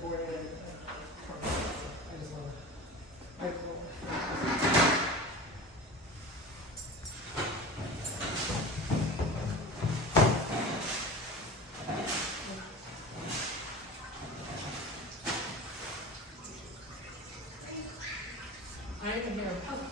board it. I just want to. I will. I didn't hear a pump.